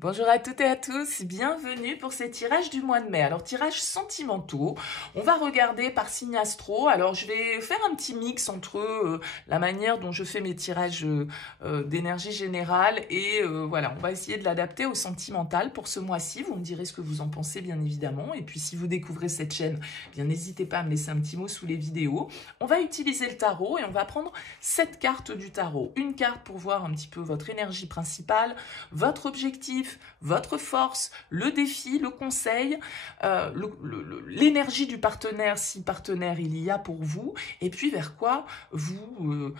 Bonjour à toutes et à tous, bienvenue pour ces tirages du mois de mai. Alors, tirages sentimentaux, on va regarder par signe astro. Alors, je vais faire un petit mix entre la manière dont je fais mes tirages d'énergie générale et voilà, on va essayer de l'adapter au sentimental pour ce mois-ci. Vous me direz ce que vous en pensez, bien évidemment. Et puis, si vous découvrez cette chaîne, bien n'hésitez pas à me laisser un petit mot sous les vidéos. On va utiliser le tarot et on va prendre 7 cartes du tarot. Une carte pour voir un petit peu votre énergie principale, votre objectif, votre force, le défi, le conseil, l'énergie du partenaire, si partenaire il y a pour vous, et puis vers quoi vous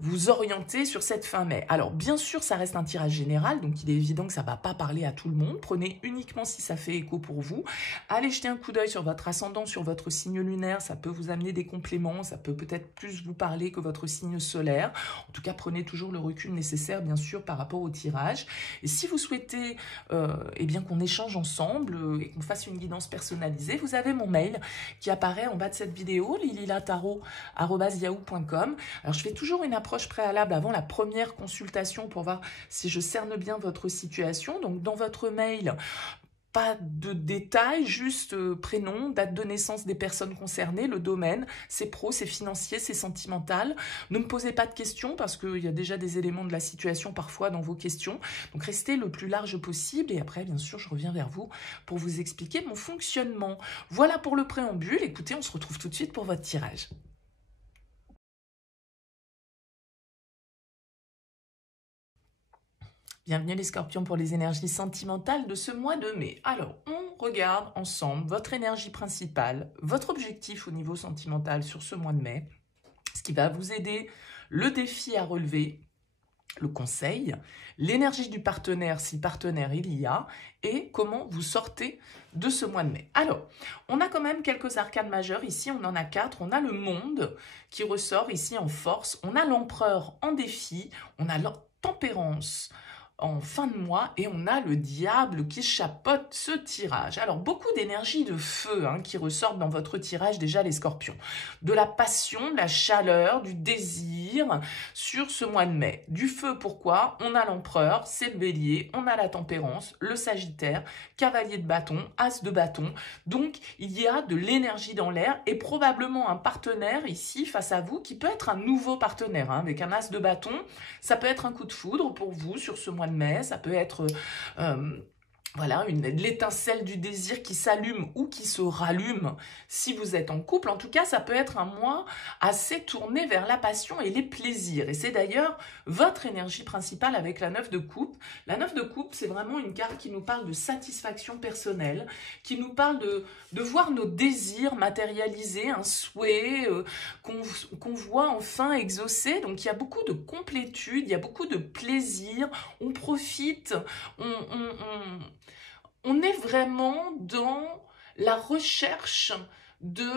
vous orientez sur cette fin mai. Alors bien sûr, ça reste un tirage général, donc il est évident que ça ne va pas parler à tout le monde. Prenez uniquement si ça fait écho pour vous. Allez jeter un coup d'œil sur votre ascendant, sur votre signe lunaire, ça peut vous amener des compléments, ça peut peut-être plus vous parler que votre signe solaire. En tout cas, prenez toujours le recul nécessaire, bien sûr, par rapport au tirage. Et si vous souhaitez eh bien qu'on échange ensemble et qu'on fasse une guidance personnalisée, vous avez mon mail qui apparaît en bas de cette vidéo, lililataro@yahoo.com. Alors je fais toujours une approche préalable avant la première consultation pour voir si je cerne bien votre situation. Donc dans votre mail, pas de détails, juste prénom, date de naissance des personnes concernées, le domaine, c'est pro, c'est financier, c'est sentimental. Ne me posez pas de questions parce qu'il y a déjà des éléments de la situation parfois dans vos questions. Donc restez le plus large possible et après, bien sûr, je reviens vers vous pour vous expliquer mon fonctionnement. Voilà pour le préambule. Écoutez, on se retrouve tout de suite pour votre tirage. Bienvenue les scorpions pour les énergies sentimentales de ce mois de mai. Alors, on regarde ensemble votre énergie principale, votre objectif au niveau sentimental sur ce mois de mai, ce qui va vous aider, le défi à relever, le conseil, l'énergie du partenaire si partenaire il y a, et comment vous sortez de ce mois de mai. Alors, on a quand même quelques arcanes majeures, ici on en a 4, on a le monde qui ressort ici en force, on a l'empereur en défi, on a la tempérance en fin de mois et on a le diable qui chapeaute ce tirage. Alors beaucoup d'énergie de feu qui ressortent dans votre tirage déjà les scorpions. De la passion, de la chaleur, du désir sur ce mois de mai. Du feu pourquoi? On a l'empereur, c'est le bélier, on a la tempérance, le sagittaire, cavalier de bâton, as de bâton. Donc il y a de l'énergie dans l'air et probablement un partenaire ici face à vous qui peut être un nouveau partenaire avec un as de bâton. Ça peut être un coup de foudre pour vous sur ce mois de mai, ça peut être voilà, l'étincelle du désir qui s'allume ou qui se rallume si vous êtes en couple. En tout cas, ça peut être un mois assez tourné vers la passion et les plaisirs. Et c'est d'ailleurs votre énergie principale avec la 9 de coupe. La 9 de coupe, c'est vraiment une carte qui nous parle de satisfaction personnelle, qui nous parle de voir nos désirs matérialisés, un souhait qu'on voit enfin exaucé. Donc, il y a beaucoup de complétude, il y a beaucoup de plaisir. On profite, on est vraiment dans la recherche de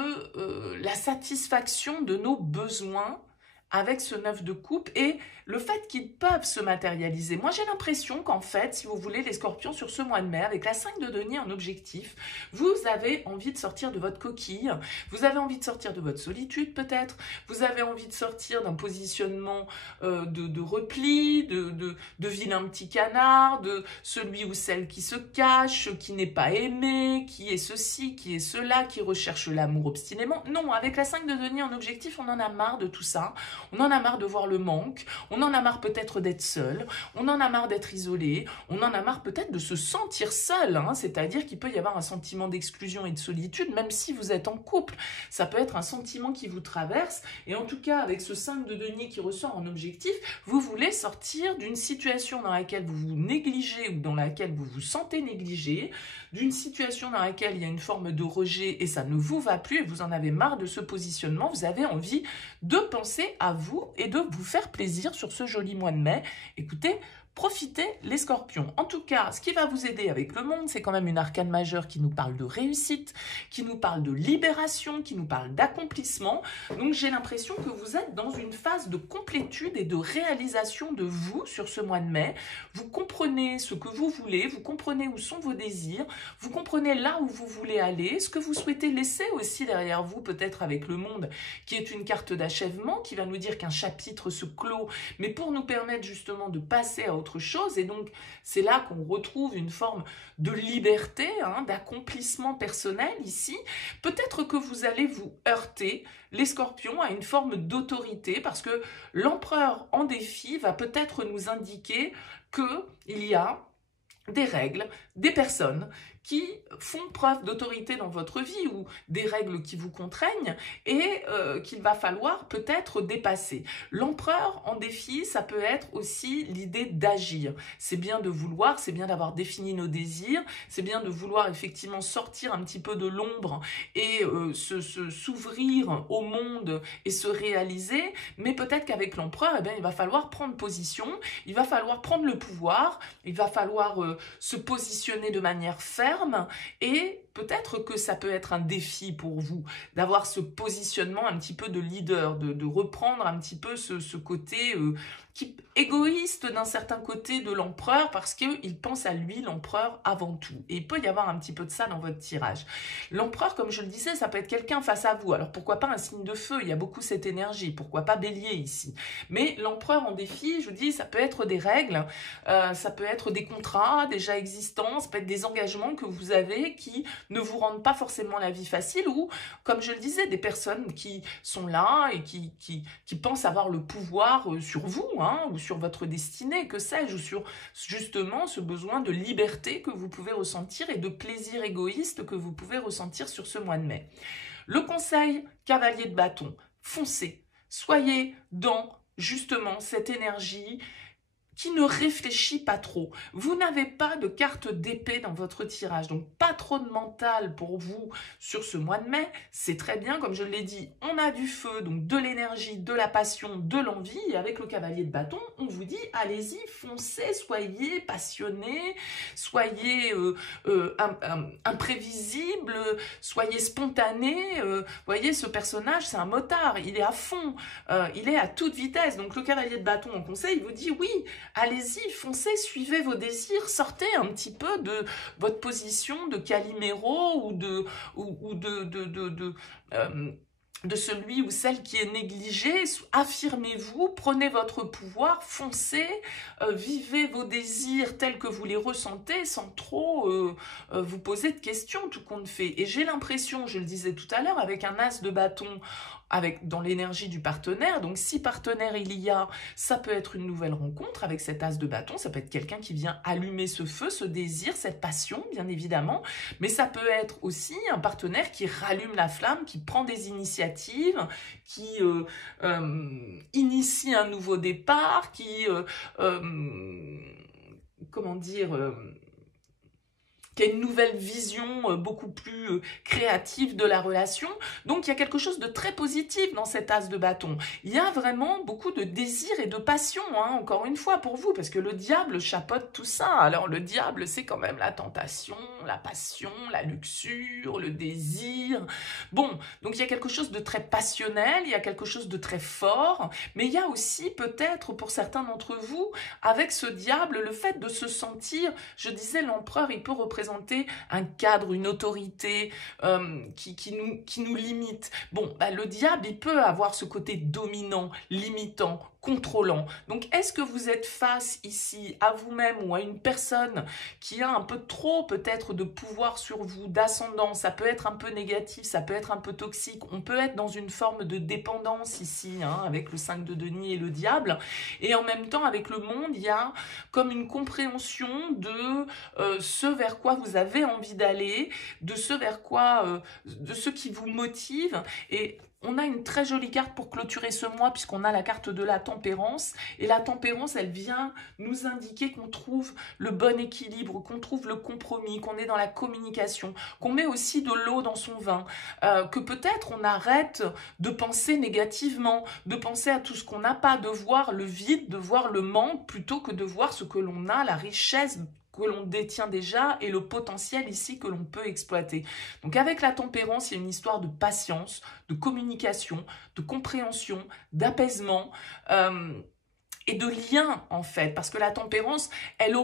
la satisfaction de nos besoins avec ce 9 de coupe et le fait qu'ils peuvent se matérialiser. Moi, j'ai l'impression qu'en fait, si vous voulez, les scorpions, sur ce mois de mai, avec la 5 de denier en objectif, vous avez envie de sortir de votre coquille, vous avez envie de sortir de votre solitude peut-être, vous avez envie de sortir d'un positionnement de repli, de vilain petit canard, de celui ou celle qui se cache, qui n'est pas aimé, qui est ceci, qui est cela, qui recherche l'amour obstinément. Non, avec la 5 de denier en objectif, on en a marre de tout ça. On en a marre de voir le manque, on en a marre peut-être d'être seul, on en a marre d'être isolé, on en a marre peut-être de se sentir seul, c'est-à-dire qu'il peut y avoir un sentiment d'exclusion et de solitude, même si vous êtes en couple. Ça peut être un sentiment qui vous traverse, et en tout cas, avec ce 5 de denier qui ressort en objectif, vous voulez sortir d'une situation dans laquelle vous vous négligez ou dans laquelle vous vous sentez négligé, d'une situation dans laquelle il y a une forme de rejet et ça ne vous va plus, et vous en avez marre de ce positionnement, vous avez envie de penser à vous et de vous faire plaisir sur ce joli mois de mai. Écoutez, profitez les scorpions. En tout cas, ce qui va vous aider avec le monde, c'est quand même une arcane majeure qui nous parle de réussite, qui nous parle de libération, qui nous parle d'accomplissement. Donc j'ai l'impression que vous êtes dans une phase de complétude et de réalisation de vous sur ce mois de mai. Vous comprenez ce que vous voulez, vous comprenez où sont vos désirs, vous comprenez là où vous voulez aller, ce que vous souhaitez laisser aussi derrière vous, peut-être avec le monde, qui est une carte d'achèvement, qui va nous dire qu'un chapitre se clôt, mais pour nous permettre justement de passer à autre chose. Et donc, c'est là qu'on retrouve une forme de liberté, hein, d'accomplissement personnel ici. Peut-être que vous allez vous heurter, les scorpions, à une forme d'autorité, parce que l'empereur en défi va peut-être nous indiquer qu'il y a des règles, des personnes qui font preuve d'autorité dans votre vie ou des règles qui vous contraignent et qu'il va falloir peut-être dépasser. L'empereur en défi, ça peut être aussi l'idée d'agir. C'est bien de vouloir, c'est bien d'avoir défini nos désirs, c'est bien de vouloir effectivement sortir un petit peu de l'ombre et s'ouvrir au monde et se réaliser, mais peut-être qu'avec l'empereur, eh bien, il va falloir prendre position, il va falloir prendre le pouvoir, il va falloir se positionner de manière ferme et peut-être que ça peut être un défi pour vous d'avoir ce positionnement un petit peu de leader, de reprendre un petit peu ce côté égoïste d'un certain côté de l'empereur parce qu'il pense à lui, l'empereur, avant tout. Et il peut y avoir un petit peu de ça dans votre tirage. L'empereur, comme je le disais, ça peut être quelqu'un face à vous. Alors pourquoi pas un signe de feu, il y a beaucoup cette énergie. Pourquoi pas Bélier ici. Mais l'empereur en défi, je vous dis, ça peut être des règles, ça peut être des contrats déjà existants, ça peut être des engagements que vous avez qui ne vous rendent pas forcément la vie facile ou, comme je le disais, des personnes qui sont là et qui pensent avoir le pouvoir sur vous, hein, ou sur votre destinée, que sais-je, ou sur justement ce besoin de liberté que vous pouvez ressentir et de plaisir égoïste que vous pouvez ressentir sur ce mois de mai. Le conseil, cavalier de bâton, foncez, soyez dans justement cette énergie qui ne réfléchit pas trop. Vous n'avez pas de carte d'épée dans votre tirage, donc pas trop de mental pour vous sur ce mois de mai. C'est très bien, comme je l'ai dit, on a du feu, donc de l'énergie, de la passion, de l'envie. Et avec le cavalier de bâton, on vous dit, allez-y, foncez, soyez passionnés, soyez imprévisibles, soyez spontanés. Voyez, ce personnage, c'est un motard, il est à fond, il est à toute vitesse. Donc le cavalier de bâton en conseil, il vous dit, oui, allez-y, foncez, suivez vos désirs, sortez un petit peu de votre position de Calimero ou de celui ou celle qui est négligé. Affirmez-vous, prenez votre pouvoir, foncez, vivez vos désirs tels que vous les ressentez sans trop vous poser de questions, tout compte fait. Et j'ai l'impression, je le disais tout à l'heure, avec un as de bâton, dans l'énergie du partenaire, donc si partenaire il y a, ça peut être une nouvelle rencontre avec cet as de bâton, ça peut être quelqu'un qui vient allumer ce feu, ce désir, cette passion, bien évidemment, mais ça peut être aussi un partenaire qui rallume la flamme, qui prend des initiatives, qui initie un nouveau départ, qui, comment dire... qui a une nouvelle vision beaucoup plus créative de la relation. Donc, il y a quelque chose de très positif dans cet as de bâton. Il y a vraiment beaucoup de désir et de passion, hein, encore une fois, pour vous, parce que le diable chapeaute tout ça. Alors, le diable, c'est quand même la tentation, la passion, la luxure, le désir. Bon, donc il y a quelque chose de très passionnel, il y a quelque chose de très fort, mais il y a aussi peut-être, pour certains d'entre vous, avec ce diable, le fait de se sentir, je disais, l'empereur, il peut représenter un cadre, une autorité qui nous limite. Bon, bah, le diable, il peut avoir ce côté dominant, limitant, contrôlant. Donc, est-ce que vous êtes face ici à vous-même ou à une personne qui a un peu trop peut-être de pouvoir sur vous, d'ascendant? Ça peut être un peu négatif, ça peut être un peu toxique. On peut être dans une forme de dépendance ici, hein, avec le 5 de denier et le diable. Et en même temps, avec le monde, il y a comme une compréhension de ce vers quoi vous avez envie d'aller, de ce vers quoi, de ce qui vous motive. Et on a une très jolie carte pour clôturer ce mois puisqu'on a la carte de la tempérance. Et la tempérance, elle vient nous indiquer qu'on trouve le bon équilibre, qu'on trouve le compromis, qu'on est dans la communication, qu'on met aussi de l'eau dans son vin, que peut-être on arrête de penser négativement, de penser à tout ce qu'on n'a pas, de voir le vide, de voir le manque plutôt que de voir ce que l'on a, la richesse que l'on détient déjà et le potentiel ici que l'on peut exploiter. Donc avec la tempérance, il y a une histoire de patience, de communication, de compréhension, d'apaisement. et de lien, en fait, parce que la tempérance, elle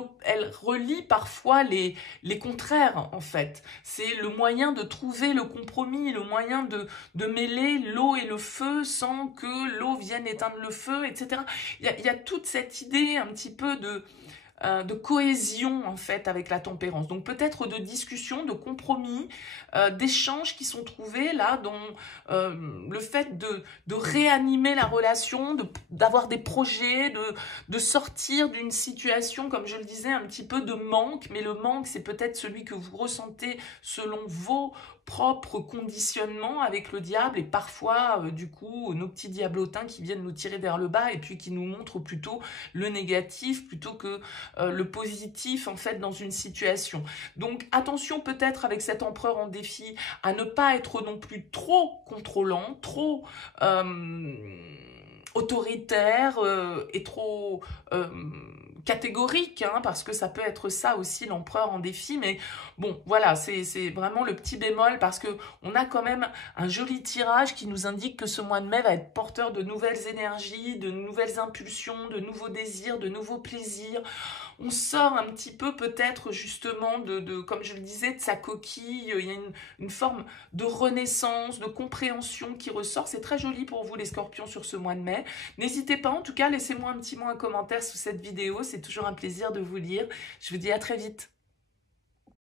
relie parfois les contraires, en fait. C'est le moyen de trouver le compromis, le moyen de mêler l'eau et le feu sans que l'eau vienne éteindre le feu, etc. Il y a toute cette idée un petit peu de cohésion en fait avec la tempérance. Donc peut-être de discussions, de compromis, d'échanges qui sont trouvés là dans le fait de réanimer la relation, d'avoir des projets, de sortir d'une situation, comme je le disais, un petit peu de manque, mais le manque c'est peut-être celui que vous ressentez selon vos propres conditionnements avec le diable et parfois du coup nos petits diablotins qui viennent nous tirer vers le bas et puis qui nous montrent plutôt le négatif plutôt que le positif en fait dans une situation. Donc attention peut-être avec cet empereur en défi à ne pas être non plus trop contrôlant, trop autoritaire et trop catégorique, hein, parce que ça peut être ça aussi l'empereur en défi, mais bon voilà, c'est vraiment le petit bémol parce que on a quand même un joli tirage qui nous indique que ce mois de mai va être porteur de nouvelles énergies, de nouvelles impulsions, de nouveaux désirs, de nouveaux plaisirs. On sort un petit peu peut-être justement comme je le disais, de sa coquille, il y a une forme de renaissance, de compréhension qui ressort. C'est très joli pour vous les scorpions sur ce mois de mai. N'hésitez pas en tout cas, laissez-moi un petit mot, un commentaire sous cette vidéo, c'est toujours un plaisir de vous lire. Je vous dis à très vite.